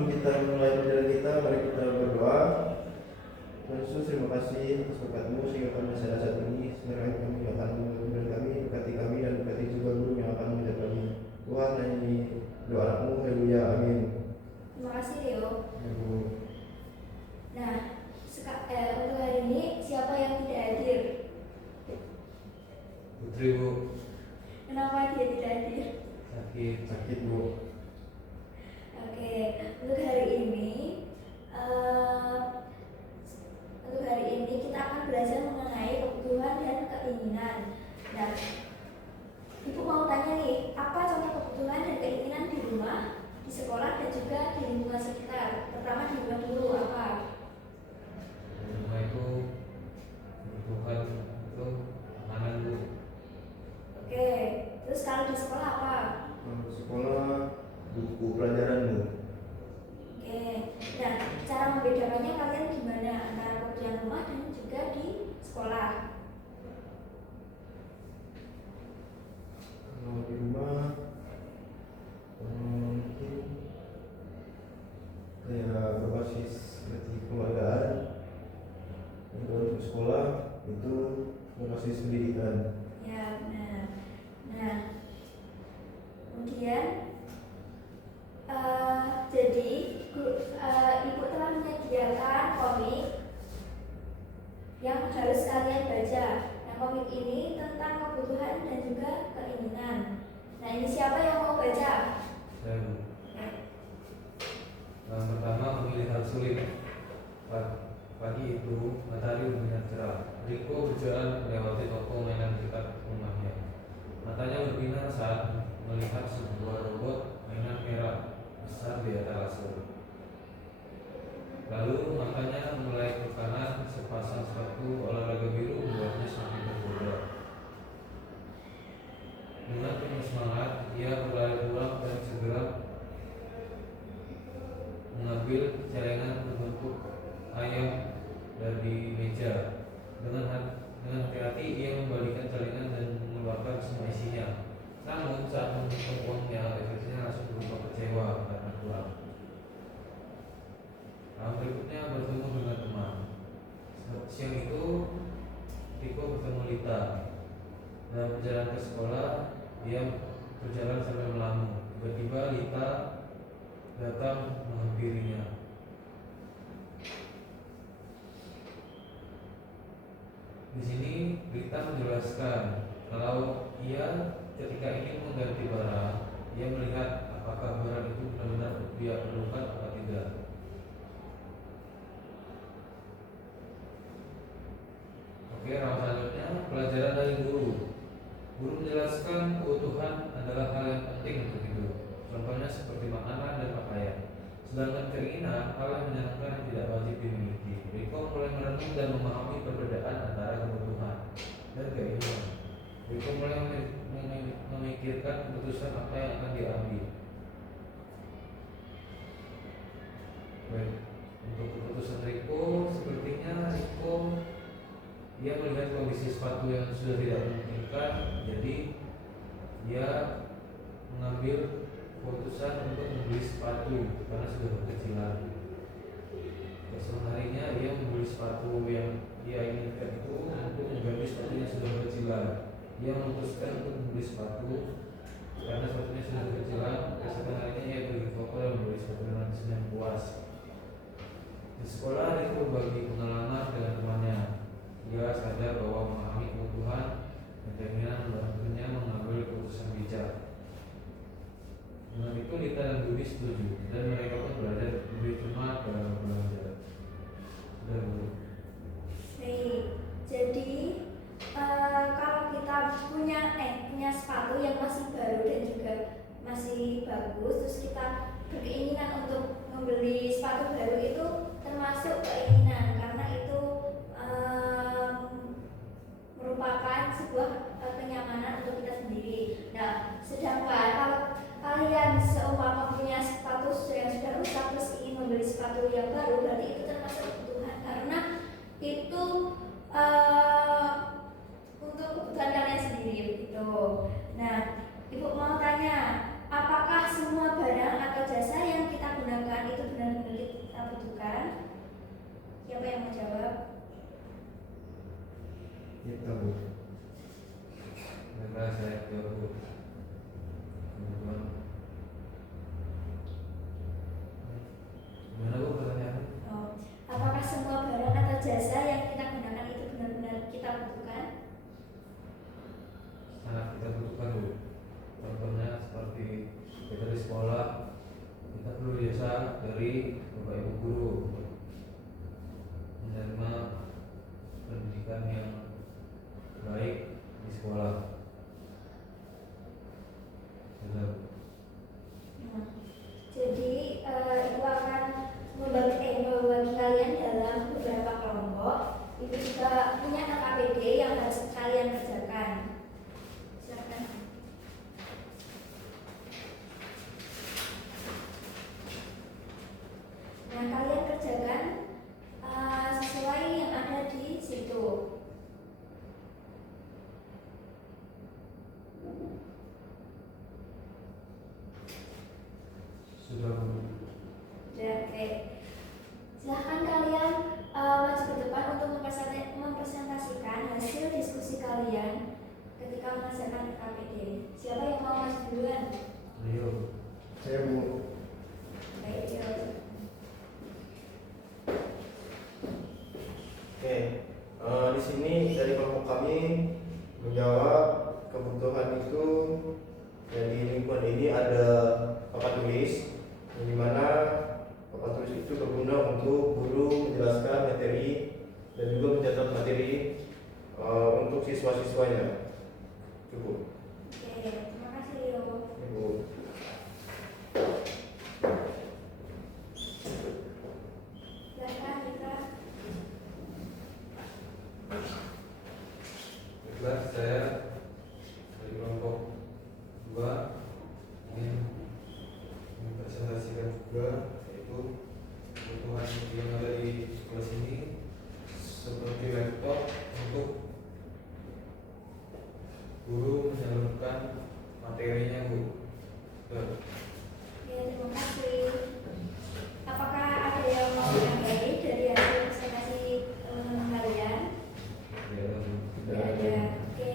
sebelum kita mulai perjalanan kita, mari kita berdoa. Tuhan Yesus, terima kasih atas berkat-Mu sehingga kami bisa saat ini. Sebenarnya kami yang akan mengumpulkan kami, berkati kami dan berkati juga guru yang akan mengajar kami. Tuhan, ini doa anakmu, haleluya, amin. Terima kasih Leo. Ibu. Nah, untuk hari ini siapa yang tidak hadir? Putri, Bu. Kenapa dia tidak hadir? Sakit Bu. Oke, untuk hari ini kita akan belajar mengenai kebutuhan dan keinginan. Nah, Ibu mau tanya nih, apa contoh kebutuhan dan keinginan di rumah, di sekolah dan juga di lingkungan sekitar? Pertama di rumah dulu apa? Di rumah itu kebutuhan itu makanan, Bu. Oke, terus kalau di sekolah apa? Kalau sekolah, buku pelajaranmu. Oke, nah cara membedakannya kalian gimana antara kebutuhan rumah dan juga di sekolah? Kalau di rumah, mungkin kayak berbasis seperti keluargaan. Kalau untuk sekolah itu berbasis pendidikan. Ya, benar. Nah, kemudian jadi Ibu telah menyediakan komik yang harus kalian baca. Nah, komik ini tentang kebutuhan dan juga keinginan. Nah, ini siapa yang mau baca? Saya, Bu. Yang pertama, memilih hal sulit. Pagi itu matahari bersinar cerah. Riko berjalan melewati toko mainan dekat rumahnya. Matanya berbinar saat melihat sebuah robot mainan merah besar di etalase. Lalu matanya mulai ke kanan, sepasang sepatu olahraga biru membuatnya semakin tergoda. Dengan penuh semangat, ia berlari pulang dan segera mengambil celengan berbentuk ayam dari meja. Dengan hati-hati ia membalikan celengan dan mengeluarkan semua isinya. Namun saat menemukan uangnya, ekspresinya langsung berubah kecewa karena kurang. Nah, berikutnya bertemu dengan teman. Siang itu Riko bertemu Lita. Dalam perjalanan ke sekolah, dia berjalan sambil melamun. Tiba-tiba Lita datang menghampirinya. Di sini Lita menjelaskan kalau ia ketika ingin mengganti barang, ia melihat apakah barang itu benar-benar dia perlukan atau tidak. Oke, round selanjutnya pelajaran dari guru. Guru menjelaskan kebutuhan adalah hal yang penting untuk hidup. Contohnya seperti makanan dan pakaian. Sedangkan keinginan hal yang menyenangkan yang tidak wajib dimiliki. Riko mulai merenung dan memahami perbedaan antara kebutuhan dan keinginan. Riko mulai memikirkan keputusan apa yang akan diambil. Baik, untuk keputusan Riko, sepertinya Riko dia melihat kondisi sepatu yang sudah tidak memungkinkan, jadi dia mengambil keputusan untuk membeli sepatu karena sudah berkecilan. Keesokan harinya dia membeli sepatu yang dia inginkan itu untuk mengganti sepatu yang sudah berkecilan. Dia memutuskan untuk membeli sepatu karena sepatunya sudah berkecilan. Keesokan harinya ia pergi ke toko dan membeli sepatu dengan senang puas. Di sekolah dia berbagi pengalaman dengan temannya. Dia sadar bahwa memahami kebutuhan dan keinginan membantunya mengambil keputusan bijak. Dengan itu Lita dan Budi setuju dan mereka pun belajar lebih cermat dalam berbelanja. Sudah, Bu. Baik, jadi kalau kita punya sepatu yang masih baru dan juga masih bagus, terus kita berkeinginan untuk membeli sepatu baru, itu termasuk keinginan karena itu merupakan sebuah kenyamanan untuk kita sendiri. Nah, sedangkan kalau kalian seumpama punya sepatu yang sudah rusak terus ingin membeli sepatu yang baru, berarti itu termasuk kebutuhan karena itu untuk kebutuhan kalian sendiri gitu. Nah, Ibu mau tanya, apakah semua barang atau jasa yang kita gunakan itu jawab. Kita Bu. Baiklah, saya jawab Bu. Kemudian, gimana Bu pertanyaannya? Oh, apakah semua barang atau jasa yang kita gunakan itu benar-benar kita butuhkan? Sangat kita butuhkan Bu. Contohnya seperti kita di sekolah, kita perlu jasa dari Bapak Ibu guru untuk menerima pendidikan yang baik di sekolah. Benar. Nah, jadi itu akan membagi kalian dalam beberapa kelompok. Itu juga punya KKBD yang harus kalian kerjakan. Silakan. Nah, kalian kerjakan sesuai yang ada di situ. Sudah Bu. Ya, oke. Silahkan kalian maju ke depan untuk mempresentasikan hasil diskusi kalian ketika mengerjakan KKBD. Siapa yang mau maju duluan? Ayo. Saya Bu. Baik, ya. Oke, di sini dari kelompok kami menjawab kebutuhan itu. Jadi lingkungan ini ada papan tulis, di mana papan tulis itu berguna untuk guru menjelaskan materi dan juga mencatat materi untuk siswa-siswanya. Cukup. Oke, terima kasih Leo. Ibu. Silahkan Rika. Baiklah, saya dari kelompok 2 ingin mempresentasikan juga yaitu kebutuhan yang ada di kelas ini seperti laptop untuk guru menyalurkan materinya Bu. Oke, terima kasih. Apakah ada yang mau menambahi dari hasil presentasi kalian? Ya, Bu. Tidak ada. Oke,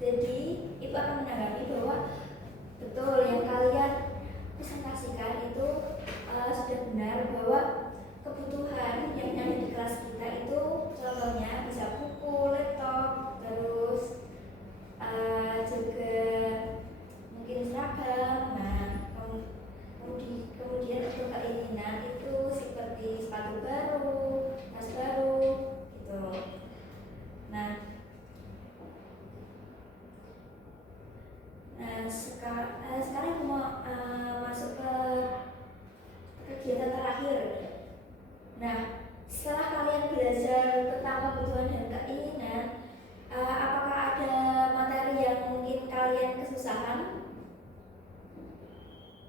jadi Ibu akan menanggapi bahwa betul yang kalian presentasikan itu sudah benar bahwa kebutuhan yang ada di kelas kita itu contohnya bisa buku, laptop, terus juga mungkin seragam. Nah, kemudian untuk keinginan itu seperti sepatu baru, tas baru, gitu. Nah, sekarang aku mau masuk ke kegiatan terakhir. Nah, setelah kalian belajar tentang kebutuhan dan keinginan, apakah ada materi yang mungkin kalian kesusahan?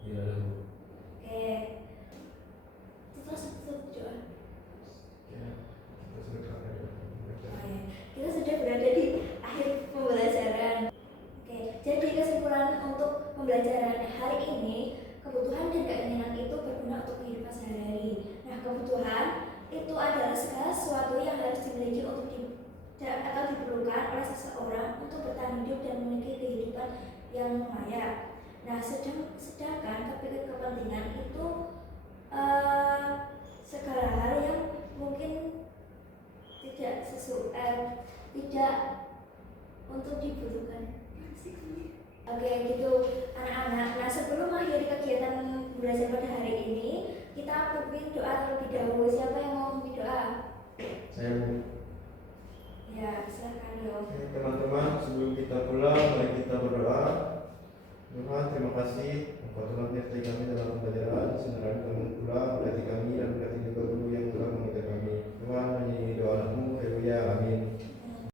Ya, ada Bu. Oke, tutup doa. Ya, kita sudah sampai di Oh, ya. Kita sudah berada di akhir pembelajaran. Oke, jadi kesimpulan untuk pembelajaran hari ini, kebutuhan dan keinginan itu berguna untuk kehidupan sehari-hari. Nah, kebutuhan itu adalah segala sesuatu yang harus dimiliki atau diperlukan oleh seseorang untuk bertahan hidup dan memiliki kehidupan yang layak. Nah, sedangkan kepentingan itu segala hal yang mungkin tidak untuk dibutuhkan. Oke, gitu anak-anak. Nah, sebelum mengakhiri kegiatan belajar pada hari ini, kita pimpin doa terlebih dahulu. Siapa yang mau memimpin doa? Saya Bu. Ya, silakan Yo. Oke, teman-teman, sebelum kita pulang, mari kita berdoa. Tuhan, terima kasih Engkau telah menyertai kami dalam pembelajaran. Sebenarnya kami pulang, berarti